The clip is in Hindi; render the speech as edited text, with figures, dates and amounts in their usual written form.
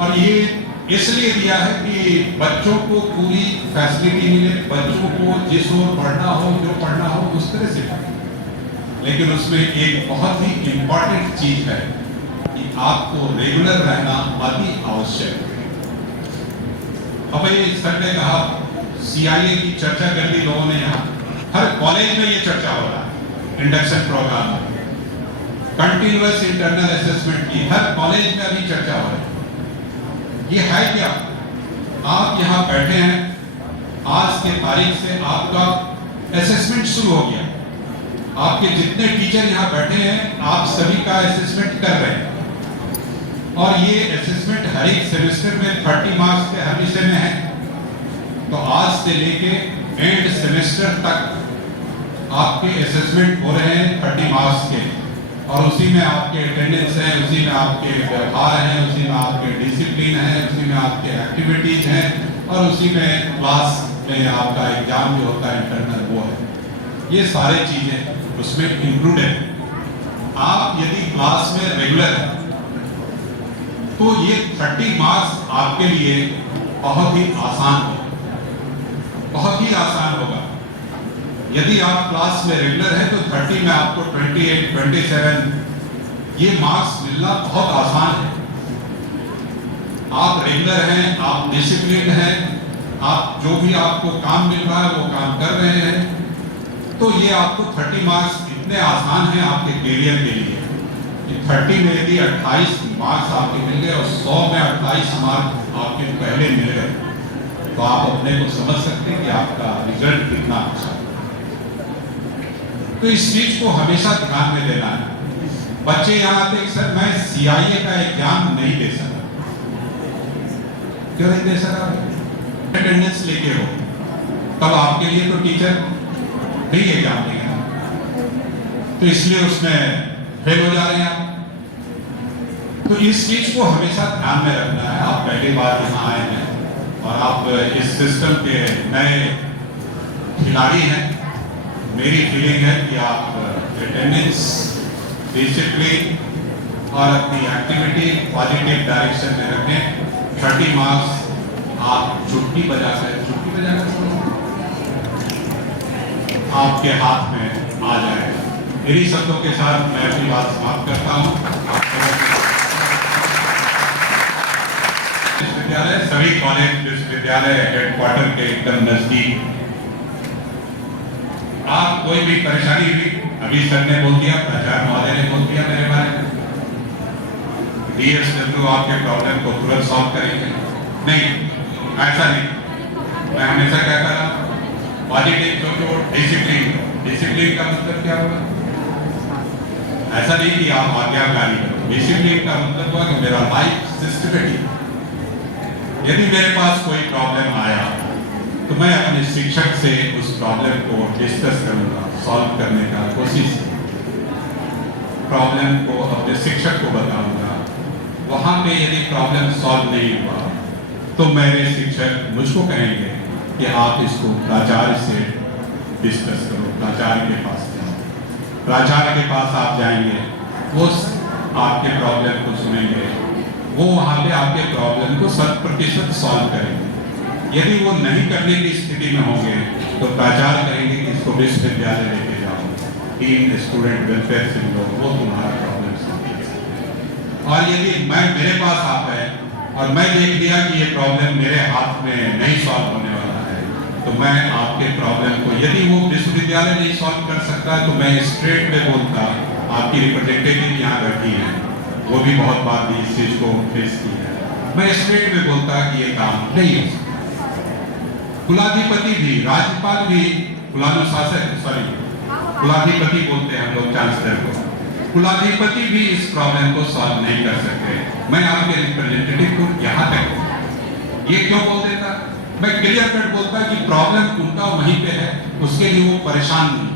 और ये इसलिए दिया है कि बच्चों को पूरी फैसिलिटी मिले, बच्चों को जिस ओर पढ़ना हो, जो पढ़ना हो उस तरह से पढ़े। लेकिन उसमें एक बहुत ही इंपॉर्टेंट चीज है कि आपको रेगुलर रहना अति आवश्यक है। अब ये सर ने कहा सीआईए की चर्चा कर ली लोगों ने, यहाँ हर कॉलेज में ये चर्चा हो रहा है, इंडक्शन प्रोग्राम में कंटिन्यूअस इंटरनल असेसमेंट की हर कॉलेज में अभी चर्चा हो रही है। ये है क्या? आप यहाँ बैठे हैं, आज के तारीख से आपका असेसमेंट शुरू हो गया। आपके जितने टीचर यहाँ बैठे हैं, आप सभी का असेसमेंट कर रहे हैं और ये असेसमेंट हर एक सेमेस्टर में 30 मार्क्स के हर विषय में है। तो आज से लेके एंड सेमेस्टर तक आपके असेसमेंट हो रहे हैं 30 मार्क्स के, और उसी में आपके अटेंडेंस है, उसी में आपके व्यवहार हैं, उसी में आपके डिसिप्लिन है, उसी में आपके एक्टिविटीज हैं, और उसी में क्लास में आपका एग्जाम जो होता है इंटरनल वो है। ये सारे चीजें उसमें इंक्लूड है। आप यदि क्लास में रेगुलर हैं तो ये 30 मार्क्स आपके लिए बहुत ही आसान होगा, बहुत ही आसान होगा। यदि आप क्लास में रेगुलर है तो 30 में आपको 28, 27 ये मार्क्स मिलना बहुत आसान है। आप रेगुलर हैं, आप डिसिप्लिन हैं, आप जो भी आपको काम मिल रहा है वो काम कर रहे हैं, तो ये आपको 30 मार्क्स इतने आसान हैं आपके करियर के लिए कि 30 में यदि 28 मार्क्स आपके मिल गए और 100 में 28 मार्क्स आपके पहले मिल गए तो आप अपने को समझ सकते हैं कि आपका रिजल्ट कितना अच्छा है। तो इस चीज को हमेशा ध्यान में देना है। बच्चे यहाँ आते हैं सर मैं सीआईए का एग्जाम नहीं दे सका। क्यों नहीं दे सका? अटेंडेंस लेके हो तब आपके लिए तो टीचर नहीं एग्जाम देगा, तो इसलिए उसमें फेल हो जा रहे हैं आप। तो इस चीज को हमेशा ध्यान में रखना है। आप पहली बार यहाँ आए हैं और आप इस सिस्टम के नए खिलाड़ी हैं। मेरी फीलिंग है कि आप अटेंडेंस, डिसिप्लिन और अपनी एक्टिविटी पॉजिटिव डायरेक्शन में रखें। 30 मार्क्स आप चुटकी बजाकर आपके हाथ में आ जाएगा। इन्हीं शब्दों के साथ मैं अपनी बात समाप्त करता हूँ। विश्वविद्यालय सभी कॉलेज विश्वविद्यालय हेडक्वार्टर के एकदम नजदीक। आप कोई भी परेशानी हुई, अभी सर ने बोल दिया, प्राचार्य महोदय ने बोल दिया मेरे बारे में, DSW आपके प्रॉब्लम को तुरंत सॉल्व करेंगे। नहीं, ऐसा नहीं। मैं हमेशा कहता रहा पॉजिटिव जो डिसिप्लिन का मतलब क्या होगा? ऐसा नहीं कि आप आज्ञाकारी करो। डिसिप्लिन का मतलब हुआ कि मेरा लाइफ सिस्टमेटिक। यदि मेरे पास कोई प्रॉब्लम आया तो मैं अपने शिक्षक से उस प्रॉब्लम को डिस्कस करूंगा, सॉल्व करने का कोशिश, प्रॉब्लम को अपने शिक्षक को बताऊंगा। वहां पे यदि प्रॉब्लम सॉल्व नहीं हुआ तो मेरे शिक्षक मुझको कहेंगे कि आप इसको प्राचार्य से डिस्कस करो, प्राचार्य के पास जाओ। प्राचार्य के पास आप जाएंगे, वो आपके प्रॉब्लम को सुनेंगे, वो वहां पे आपके प्रॉब्लम को 100% सॉल्व करेंगे। यदि वो नहीं करने की स्थिति में होंगे तो प्राचार्य कहेंगे कि इसको विश्वविद्यालय लेके जाओ, टीम स्टूडेंट वेलफेयर से लो, वो तुम्हारा प्रॉब्लम सॉल्व करेंगे। और यदि मेरे पास आप है और मैं देख लिया कि ये प्रॉब्लम मेरे हाथ में नहीं सॉल्व होने वाला है, तो मैं आपके प्रॉब्लम को, यदि वो विश्वविद्यालय नहीं सॉल्व कर सकता है तो मैं स्ट्रेट में बोलता, आपकी रिप्रेजेंटेटिव यहाँ बैठी है, वो भी बहुत बार इस चीज को फेस की है, मैं स्ट्रेट में बोलता कि ये काम नहीं हो सकता। कुलाधिपति भी, राज्यपाल भी, कुलाधिपति बोलते हैं हम लोग चांसलर को, कुलाधिपति भी इस प्रॉब्लम को सॉल्व नहीं कर सकते। मैं आपके रिप्रेजेंटेटिव को यहाँ तक ये क्यों बोल देता? मैं क्लियर कट बोलता कि प्रॉब्लम उनका वहीं पे है, उसके लिए वो परेशान नहीं।